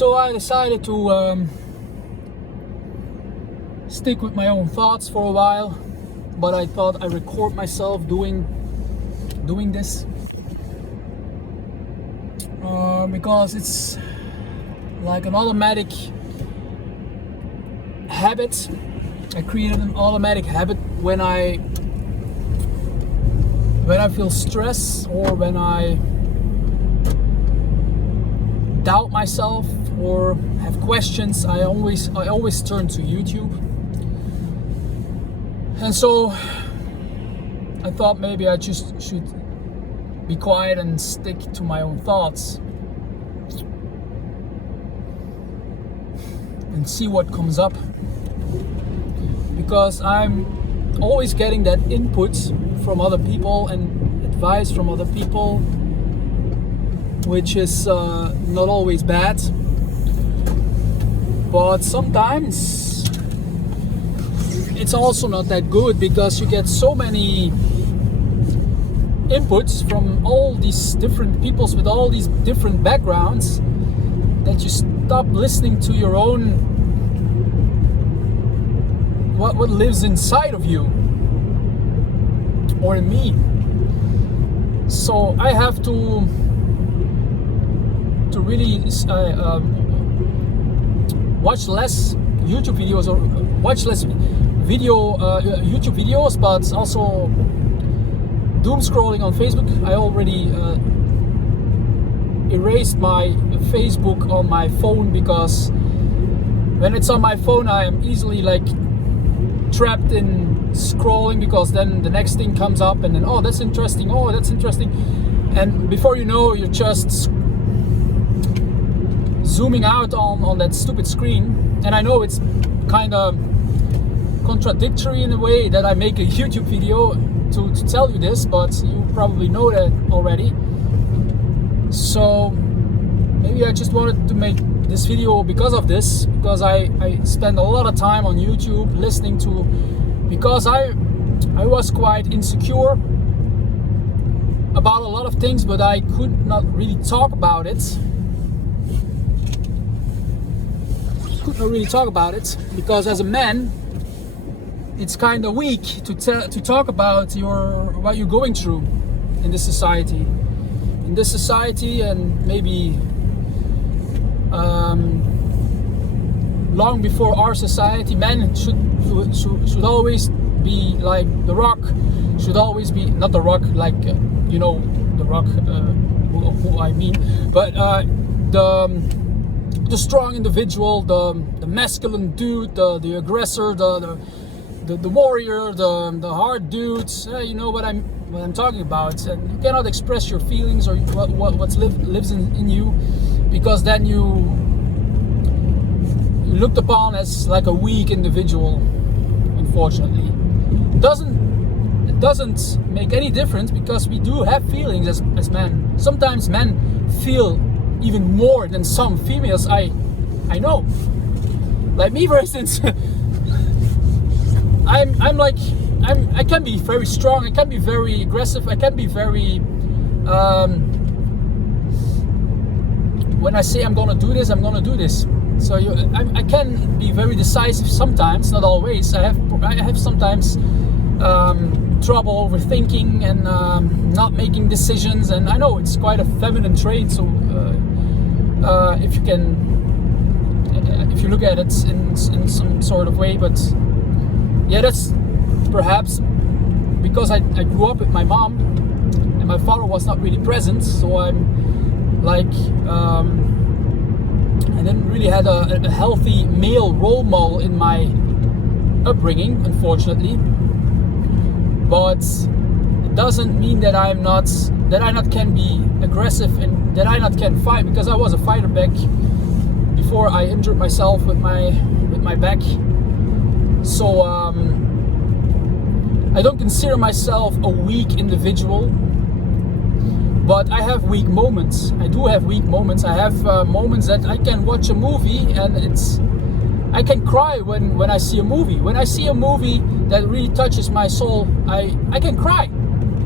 So I decided to stick with my own thoughts for a while, but I thought I record myself doing this because it's like an automatic habit. I created an automatic habit when I feel stress or when I doubt myself or have questions. I always turn to YouTube. And so I thought maybe I just should be quiet and stick to my own thoughts and see what comes up, because I'm always getting that input from other people and advice from other people, which is not always bad, but sometimes it's also not that good, because you get so many inputs from all these different peoples with all these different backgrounds that you stop listening to your own, what lives inside of you or in me. So I have to really watch less YouTube videos, or watch less YouTube videos, but also doom scrolling on Facebook. I already erased my Facebook on my phone, because when it's on my phone I am easily like trapped in scrolling, because then the next thing comes up and then oh that's interesting, and before you know you're just zooming out on that stupid screen. And I know it's kind of contradictory in a way that I make a YouTube video to tell you this, but you probably know that already. So maybe I just wanted to make this video because of this, because I spend a lot of time on YouTube listening to, because I was quite insecure about a lot of things, but I could not really talk about it. Because as a man it's kind of weak to talk about what you're going through in this society, and maybe long before our society, men should always be like the Rock, should always be not the Rock like the Rock who I mean, but the strong individual, the masculine dude, the aggressor, the warrior, the hard dudes. You know what I'm talking about. And you cannot express your feelings or what lives in you, because then you're looked upon as like a weak individual. Unfortunately, it doesn't make any difference, because we do have feelings as men. Sometimes men feel even more than some females I know. Like me, for instance. I can be very strong, I can be very aggressive, I can be very when I say I'm gonna do this, I'm gonna do this. So I can be very decisive sometimes, not always. I have sometimes trouble overthinking and not making decisions, and I know it's quite a feminine trait. So if you look at it in some sort of way, but yeah, that's perhaps because I grew up with my mom and my father was not really present, so I'm like I didn't really have a healthy male role model in my upbringing, unfortunately. But it doesn't mean that I not can be aggressive and that I not can fight, because I was a fighter back before I injured myself with my back. So I don't consider myself a weak individual, but I have weak moments. I do have weak moments. I have moments that I can watch a movie and I can cry when I see a movie. When I see a movie that really touches my soul, I can cry.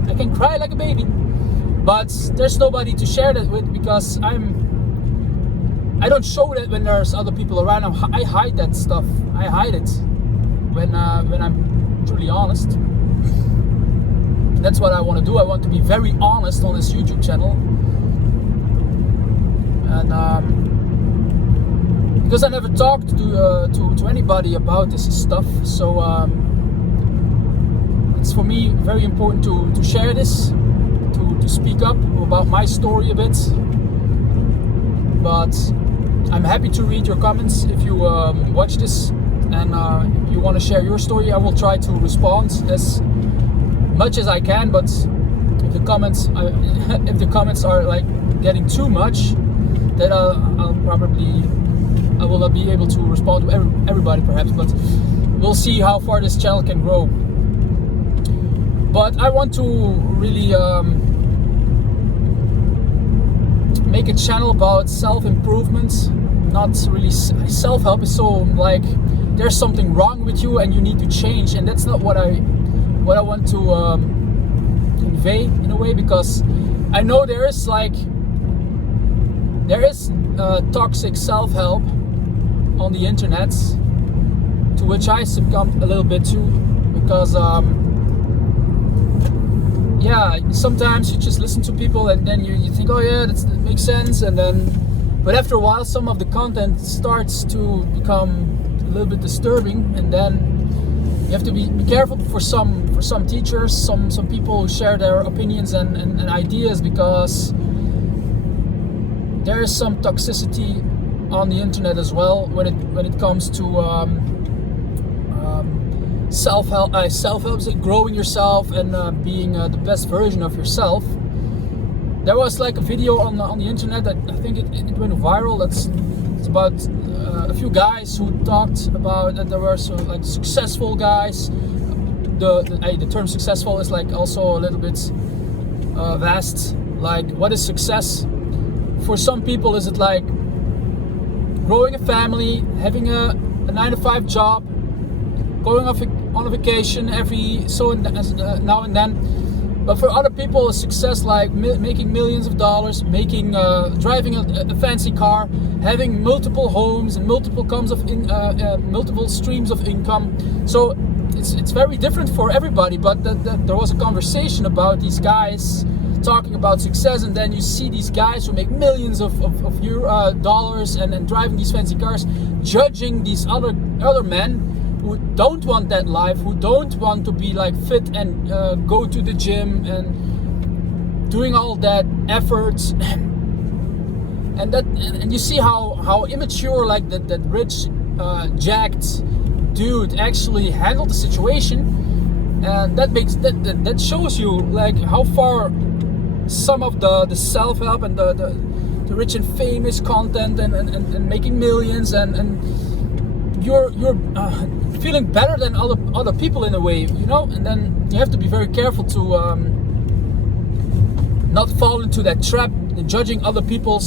I can cry like a baby. But there's nobody to share that with, because I I don't show that when there's other people around. I hide that stuff. I hide it when I'm truly honest. That's what I want to do. I want to be very honest on this YouTube channel, and because I never talked to anybody about this stuff, so it's for me very important to share this, to speak up about my story a bit. But I'm happy to read your comments if you watch this and you want to share your story. I will try to respond as much as I can, but if the comments are like getting too much, then I will not be able to respond to everybody perhaps, but we'll see how far this channel can grow. But I want to really make a channel about self-improvement, not really self-help. Is so like there's something wrong with you and you need to change, and that's not what I want to convey in a way, because I know there is toxic self-help on the internet, to which I succumbed a little bit to, because yeah, sometimes you just listen to people and then you think, oh yeah, that makes sense, and then but after a while some of the content starts to become a little bit disturbing, and then you have to be careful for some teachers, some people who share their opinions and ideas, because there is some toxicity on the internet as well when it comes to self-help, growing yourself and being the best version of yourself. There was like a video on the internet that I think it went viral. It's about a few guys who talked about that there were like successful guys. The term successful is like also a little bit vast. Like, what is success? For some people, is it like growing a family, having a 9-to-5 job, going on a vacation every now and then? But for other people, success like making millions of dollars, driving a fancy car, having multiple homes and multiple streams of income. So it's very different for everybody. But there was a conversation about these guys talking about success, and then you see these guys who make millions of dollars and driving these fancy cars, judging these other men who don't want that life, who don't want to be like fit and go to the gym and doing all that effort, and you see how immature like that rich jacked dude actually handled the situation, and that shows you like how far some of the self-help and the rich and famous content and making millions and you're feeling better than other people in a way, you know. And then you have to be very careful to not fall into that trap in judging other people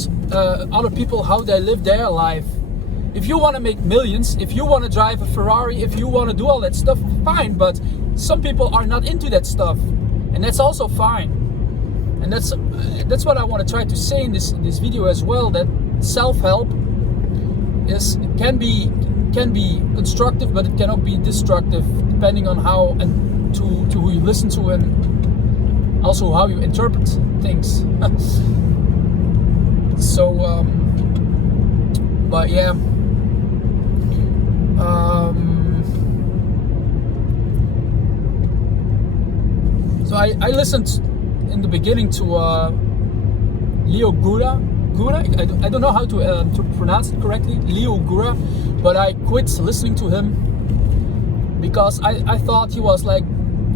how they live their life. If you want to make millions, if you want to drive a Ferrari, if you want to do all that stuff, fine. But some people are not into that stuff, and that's also fine. And that's what I want to try to say in this video as well, that self-help can be constructive, but it cannot be destructive, depending on how and to who you listen to, and also how you interpret things. So but yeah, so I listened in the beginning to Leo Gura. I don't know how to pronounce it correctly, Leo Gura, but I quit listening to him because I thought he was like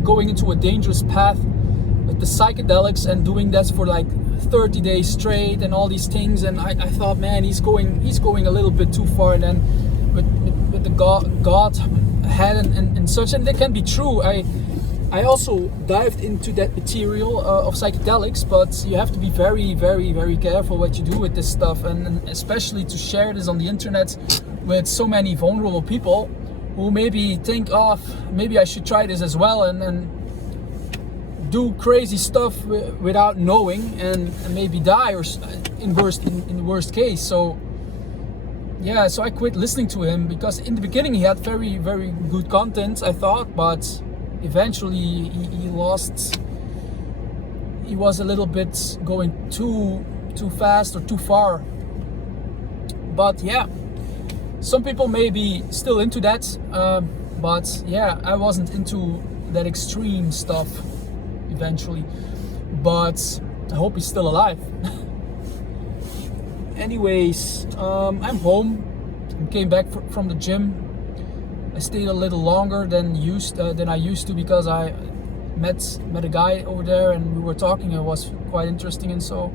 going into a dangerous path with the psychedelics and doing that for like 30 days straight and all these things, and I thought, man, he's going a little bit too far. And then with the God head and such, and that can be true. I also dived into that material of psychedelics, but you have to be very, very, very careful what you do with this stuff, and especially to share this on the internet with so many vulnerable people who maybe think, oh, maybe I should try this as well, and do crazy stuff without knowing, and maybe die, or in the worst case. So yeah, so I quit listening to him because in the beginning he had very, very good content, I thought, but eventually he lost. He was a little bit going too fast or too far. But yeah, some people may be still into that, but yeah, I wasn't into that extreme stuff eventually. But I hope he's still alive. Anyways, I'm home. I came back from the gym. I stayed a little longer than I used to because I met a guy over there and we were talking. It was quite interesting, and so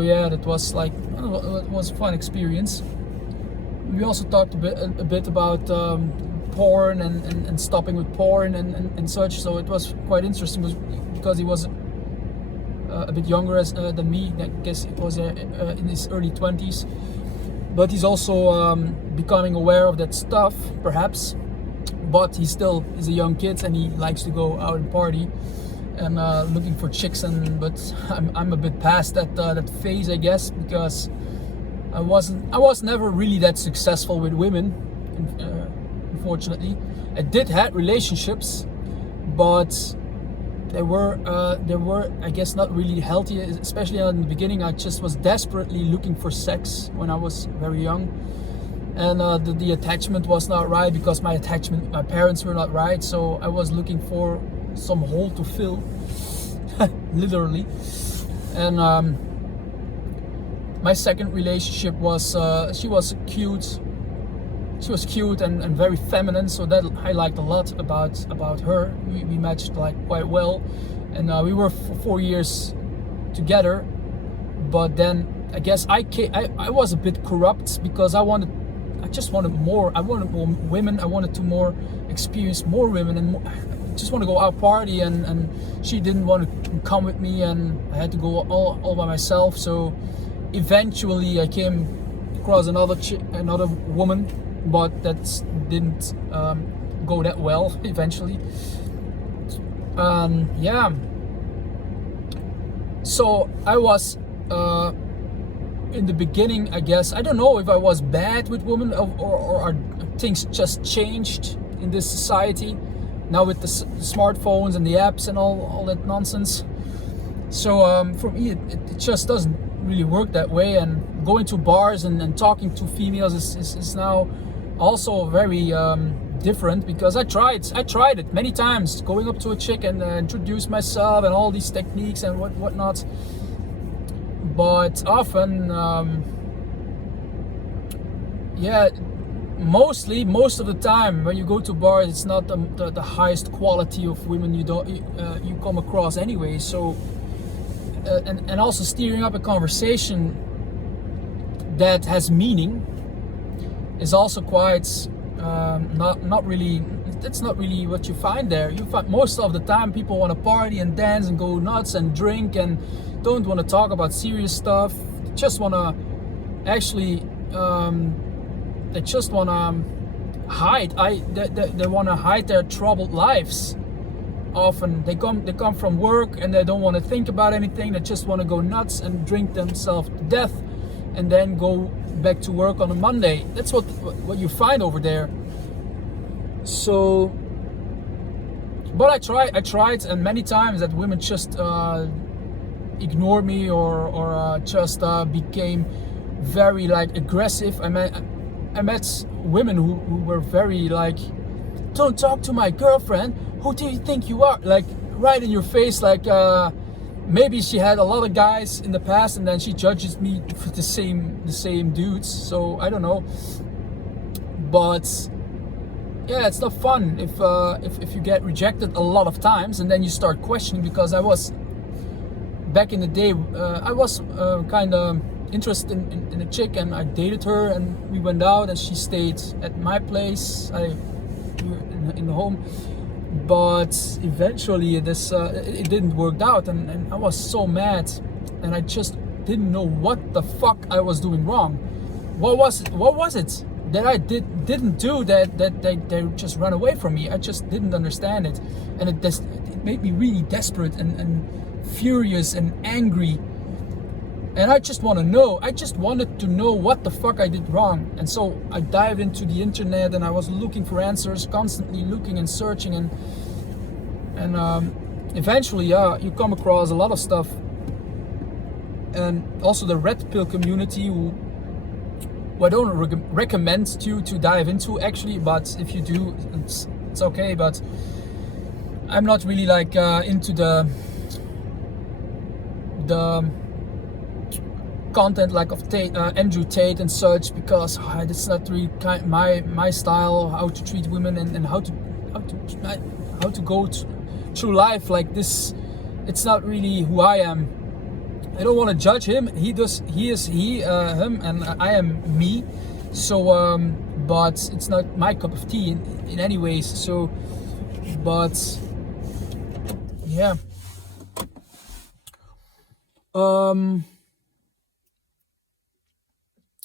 yeah, that was like, it was a fun experience. We also talked a bit about porn and stopping with porn and such. So it was quite interesting because he was a bit younger than me. I guess it was in his early 20s, but he's also becoming aware of that stuff, perhaps. But he still is a young kid and he likes to go out and party and looking for chicks. But I'm a bit past that phase, I guess, because I was never really that successful with women. Unfortunately, I did have relationships, but they were I guess not really healthy, especially in the beginning. I just was desperately looking for sex when I was very young, and the attachment was not right because my parents were not right, so I was looking for some hole to fill. Literally. And my second relationship was she was cute and very feminine, so that I liked a lot about her. We matched like quite well, and we were for 4 years together. But then I guess I was a bit corrupt because I just wanted more. I wanted more women. I wanted to experience more women, and I just want to go out party, and she didn't want to come with me, and I had to go all by myself. So eventually I came across another woman, but that didn't go that well eventually. Yeah, so I was in the beginning, I guess, I don't know if I was bad with women or are things just changed in this society now with the smartphones and the apps and all that nonsense. So for me it just doesn't really work that way, and going to bars and talking to females is now also very different, because I tried it many times, going up to a chick and introduce myself and all these techniques and whatnot. But often, most of the time when you go to bars, it's not the highest quality of women you come across anyway. So and also steering up a conversation that has meaning is also quite not really. That's not really what you find there. You find most of the time people want to party and dance and go nuts and drink and don't want to talk about serious stuff. They just want to actually they just want to hide. They want to hide their troubled lives. Often they come from work and they don't want to think about anything. They just want to go nuts and drink themselves to death and then go back to work on a Monday. That's what you find over there. So, but I tried, and many times that women just ignored me or just became very like aggressive. I met women who were very like, don't talk to my girlfriend. Who do you think you are? Like right in your face, like maybe she had a lot of guys in the past and then she judges me for the same dudes. So I don't know, but yeah, it's not fun if you get rejected a lot of times and then you start questioning. Because I was back in the day, I was kind of interested in a chick and I dated her and we went out and she stayed at my place. We were in the home, but eventually it didn't work out and I was so mad and I just didn't know what the fuck I was doing wrong. What was it that I didn't do that they just ran away from me? I just didn't understand it, and it made me really desperate and furious and angry. And I just want to know. I just wanted to know what the fuck I did wrong. And so I dived into the internet and I was looking for answers, constantly looking and searching, and eventually, you come across a lot of stuff. And also the red pill community, who I don't recommend you to dive into actually, but if you do, it's okay. But I'm not really like into the content like of Andrew Tate and such, because it's not really my style, how to treat women and how to go through life like this. It's not really who I am. I don't want to judge him. He is him, and I am me. So but it's not my cup of tea in any ways. So but yeah,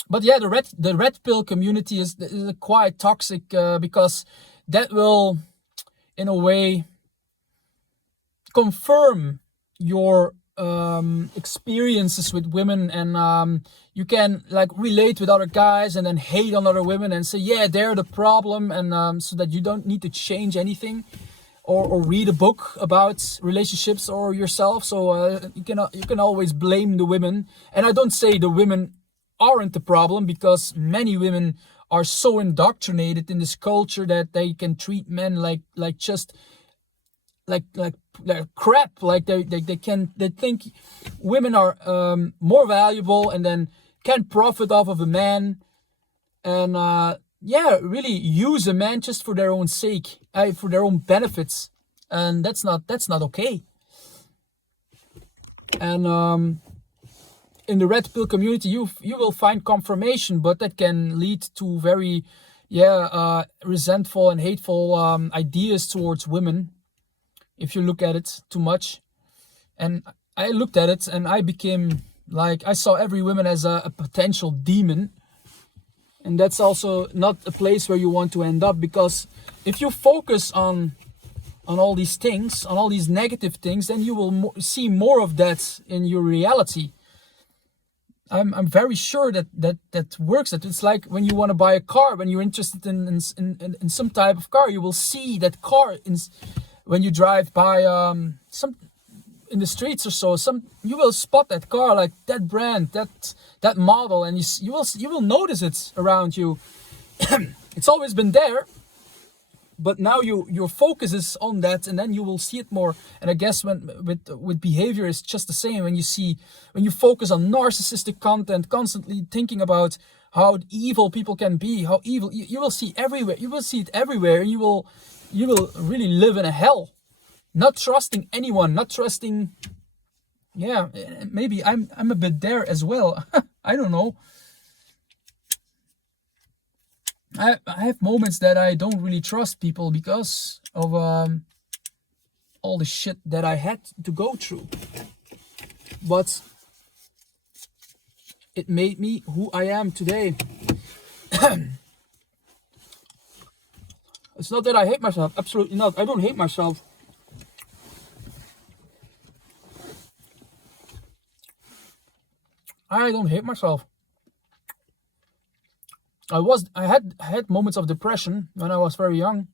but yeah, the red pill community is quite toxic, because that will in a way confirm your experiences with women, and you can like relate with other guys and then hate on other women and say, yeah, they're the problem, and so that you don't need to change anything or read a book about relationships or yourself. So you can always blame the women. And I don't say the women aren't the problem, because many women are so indoctrinated in this culture that they can treat men like just like crap. Like they think women are more valuable and then can profit off of a man, and really use a man just for their own sake, for their own benefits, and that's not okay. And in the red pill community, you will find confirmation, but that can lead to very resentful and hateful ideas towards women if you look at it too much. And I looked at it and I became like, I saw every woman as a potential demon. And that's also not a place where you want to end up, because if you focus on all these things, on all these negative things, then you will see more of that in your reality. I'm very sure that works. That it's like when you want to buy a car, when you're interested in some type of car, you will see that car when you drive by some in the streets or so. You will spot that car, like that brand, that model, and you will notice it around you. It's always been there, but now your focus is on that, and then you will see it more. And I guess with behavior it's just the same. When you focus on narcissistic content, constantly thinking about how evil people can be, how evil you will see everywhere. You will see it everywhere, and you will really live in a hell. Not trusting anyone, not trusting. Yeah, maybe I'm a bit there as well. I don't know. I have moments that I don't really trust people because of all the shit that I had to go through. But it made me who I am today. It's not that I hate myself. Absolutely not. I don't hate myself. I don't hate myself. I had moments of depression when I was very young,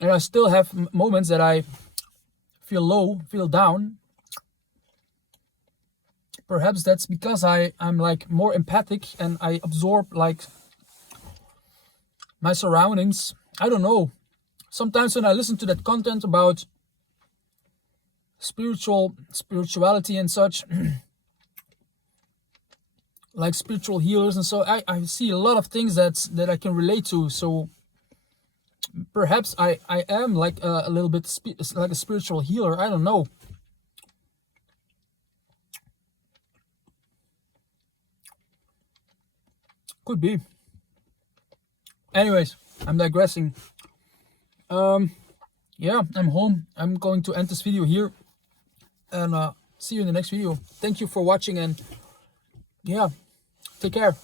and I still have moments that I feel low, feel down. Perhaps that's because I'm like more empathic and I absorb like my surroundings. I don't know. Sometimes when I listen to that content about spirituality and such, like spiritual healers and so, I see a lot of things that I can relate to. So perhaps I am like a little bit like a spiritual healer. I don't know. Could be. Anyways, I'm digressing. Yeah, I'm home. I'm going to end this video here, and see you in the next video. Thank you for watching, and yeah, take care.